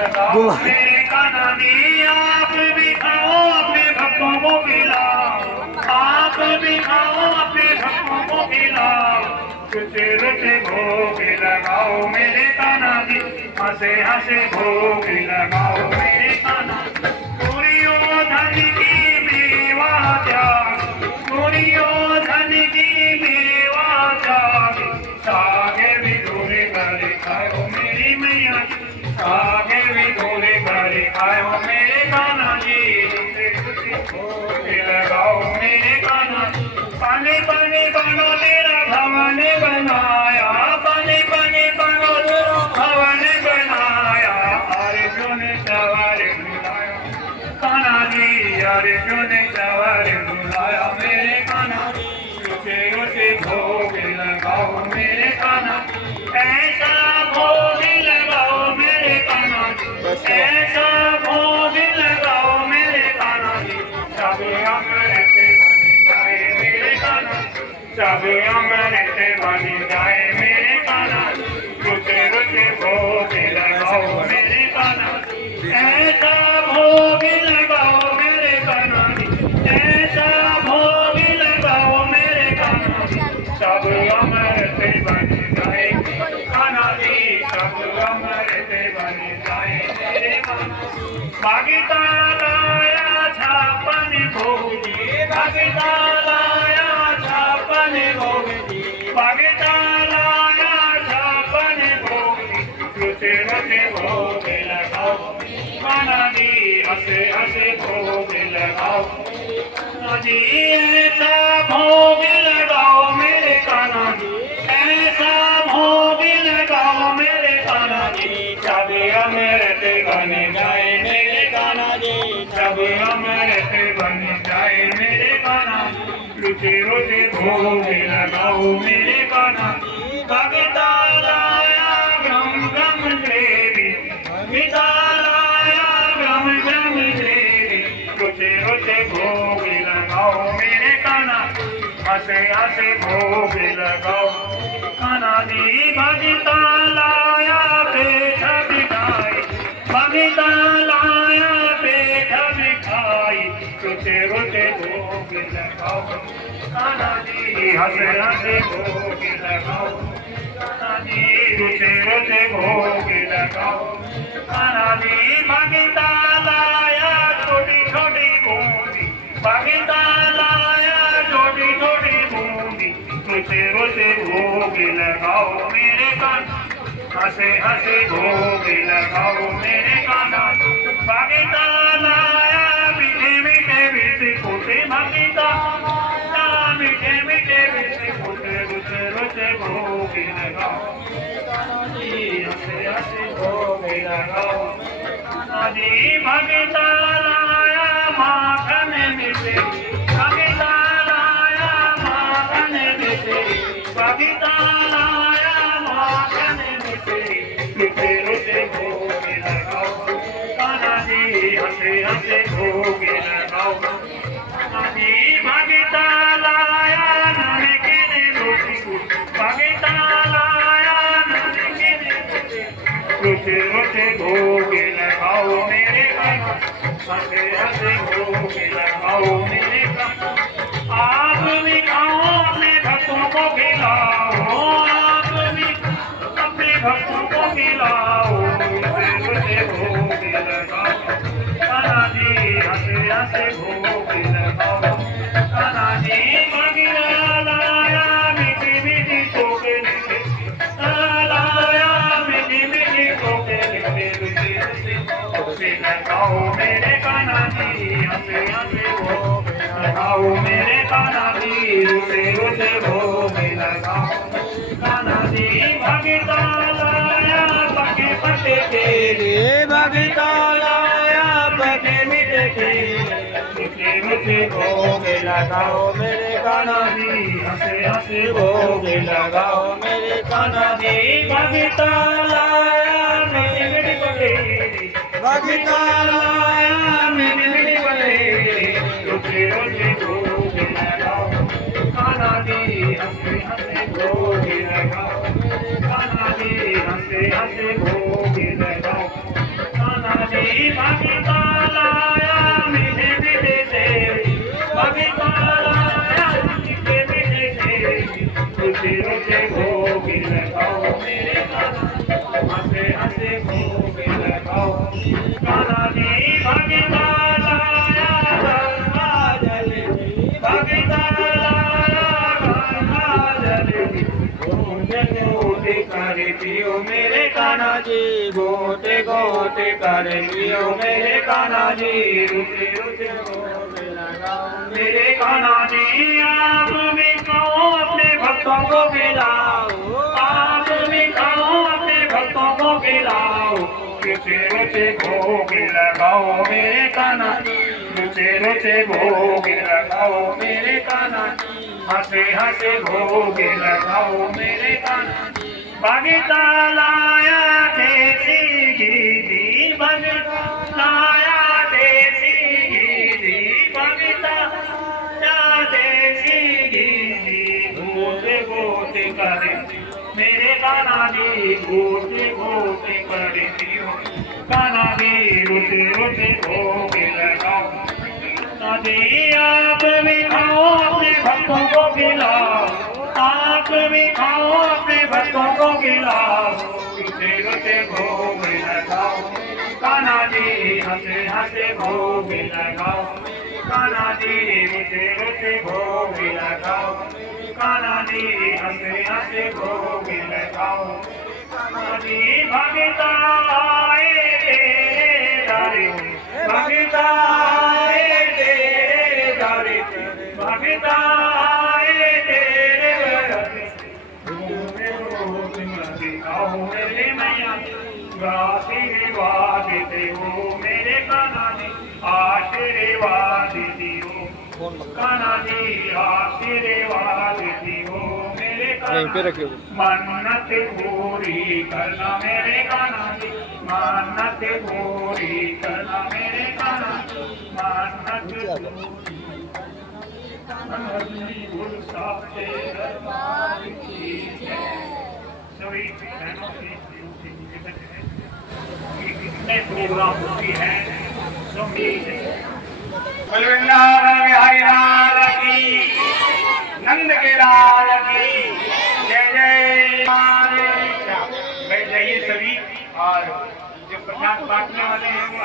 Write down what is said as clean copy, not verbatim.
लगाओ मेरे कान्हा जी। आप भी खाओ अपने भक्तों को खिलाओ, आप भी खाओ अपने भक्तों को खिलाओ। रुचे रुचे भोग लगाओ मेरे कान्हा जी, हंसे हंसे भोग लगाओ मेरे कान्हा जी। दुर्योधन की मेवा त्याग, दुर्योधन की मेवा त्याग, सागे भी धोले कर खाओ मेरी मैया जी, सागे भी धोले कर खाओ मेरे कान्हा जी। भोग लगाओ मेरे कान्हा जी। पानी पानी बनो तेरा भवन बनाया, पानी पानी बनो तेरा भवन बनाया। अर्जुन सवार बुलाया कान्हा जी, अर्जुन सवार बुलाया मेरे कान्हा जी। रुचे रुचे भोग लगाओ मेरे कान्हा जी, ऐसा भोग लगाओ मेरे कान्हा जी, ऐसा भोग लगाओ मेरे कान्हा जी। सब अमृत बन जाए मेरे कान्हा, सब अमृत बन जाए मेरे कान्हा। रुचे रुचे भोग लगाओ मेरे कान्हा, ऐसा भोग लगाओ मेरे कान्हा जी, ऐसा भोग लगाओ मेरे कान्हा जी। सब अमृत बन जाए कान्हा जी, सब अमृत बन जाए मेरे कान्हा। भागिता लाया छापन भोगी, भागिता लाया छापन भोगी, भागिता लाया छापन भोगी। रुचे रुचे भोग लगाओ कान्हा जी, हंसे हंसे भोग लगाओ कान्हा जी। ऐसा भोग लगाओ मेरे कान्हा जी, ऐसा भोग लगाओ मेरे कान्हा जी। सब अमृत बन जाए मेरे कान्हा जी, सब अमृत बन जाए मेरे कान्हा जी। रुचे रुचे भोग लगाओ मेरे कान्हा जी। भगता लाया गम गम देवी, भगता लाया गम गम देवी। रुचे रुचे भोग लगाओ मेरे कान्हा, हंसे हंसे भोग लगाओ कान्हा जी। भगता लाया पेट बिठाई, भगता लाया पेट बिठाई। रुचे रुचे भोग लगाओ कान्हा जी, हंसे हंसे भोग लगाओ कान्हा जी। रुचे रुचे भोग लगाओ कान्हा जी। भगता लाया छोटी छोटी बूंदी, भगता लाया छोटी छोटी बूंदी। रुचे रुचे भोग लगाओ मेरे कान्हा, हंसे हंसे भोग लगाओ मेरे कान्हा। भगता लाया मीठे मीठे बिस्कुट, भगता लाया मीठे मीठे बिस्कुट। रुचे रुचे भोग लगाओ कान्हा जी, हंसे हंसे भोग लगाओ कान्हा जी। भगता लाया माखन मिश्री, भगता लाया माखन मिश्री, भगता लाया माखन मिश्री। रुचे रुचे भोग लगाओ कान्हा जी, हंसे हंसे भोग लगाओ कान्हा जी। भगता लाया नमकीन रोटी, भगता लाया नमकीन रोटी। रुचे रुचे भोग लगाओ मेरे कान्हा, हंसे हंसे भोग लगाओ मेरे कान्हा। आप भी खाओ अपने भक्तों को खिलाओ, आप भी अपने भक्तों को खिलाओ। रुचे रुचे भोग लगाओ कान्हा जी, हंसे हंसे भोग लगाओ कान्हा जी। भगता लाया मीठी मीठी चोकलेट, लाया मीठी मीठी चोकलेट। रुचे रुचे भोग लगाओ मेरे कान्हा जी, हंसे हंसे भोग लगाओ मेरे कान्हा जी। रुचे रुचे भोग लगाओ कान्हा जी। भगता लाया पके पके केले, भगता लाया पके मीठे केले। रुचे रुचे भोग लगाओ मेरे कान्हा जी, हंसे हंसे भोग लगाओ मेरे कान्हा जी। भगता लाया मीठे मीठे केले, भगता लाया मीठे मीठे केले। रुचे रुचे भोग लगाओ कान्हा जी, हंसे हंसे भोग लगाओ कान्हा जी, हंसे हंसे भोग लगाओ कान्हा मेरे कान्हा हंसे हंसे भोग लगाओ कान्हा जी भगता लाया गंगा जल भगता लाया गंगा जल गोटे गोटे कर पियो मेरे कान्हा जी गोटे गोटे कर पियो मेरे कान्हा जी रुचे रुचे भोग लगाओ मेरे कान्हा जी आप भी खाओ अपने भक्तों को खिलाओ आप भी खाओ अपने भक्तों को खिलाओ रुचे रुचे भोग लगाओ मेरे कान्हा जी रुचे रुचे भोग लगाओ मेरे कान्हा जी हंसे हंसे भोग लगाओ मेरे कान्हा जी भगता लाया देसी घी भगता लाया देसी घी भगता लाया देसी घी गोटे गोटे कर मेरे कान्हा जी गोटे गोटे कर दियो कान्हा जी रुचे रुचे भोग लगाओ जी आप भी खाओ अपने भक्तों को खिलाओ आप भी खाओ अपने भक्तों को खिलाओ रुचे रुचे भोग लगाओ कान्हा जी हंसे हंसे भोग लगाओ कान्हा जी रुचे रुचे भोग लगाओ कान्हा जी हंसे हंसे भोग लगाओ कान्हा जी भगता आए तेरे दर भगता आए तेरे दर भगता आए तेरे दर आओ मेरे मैया आशीर्वाद देवो मेरे कान्हा जी आशीर्वाद दियो कान्हा जी आशीर्वाद दियो मेरे कान्हा मन्नत पूरी करना मेरे कान्हा जी मन्नत पूरी करना मेरे कान्हा जी मन्नत दरबार की सभी बहनों से कितने प्रोग्राम होती है बलवृंदावन बिहारी लाल की नंद के लाल की जय जय बैठ जाइए सभी और जो प्रसाद बांटने वाले हैं वो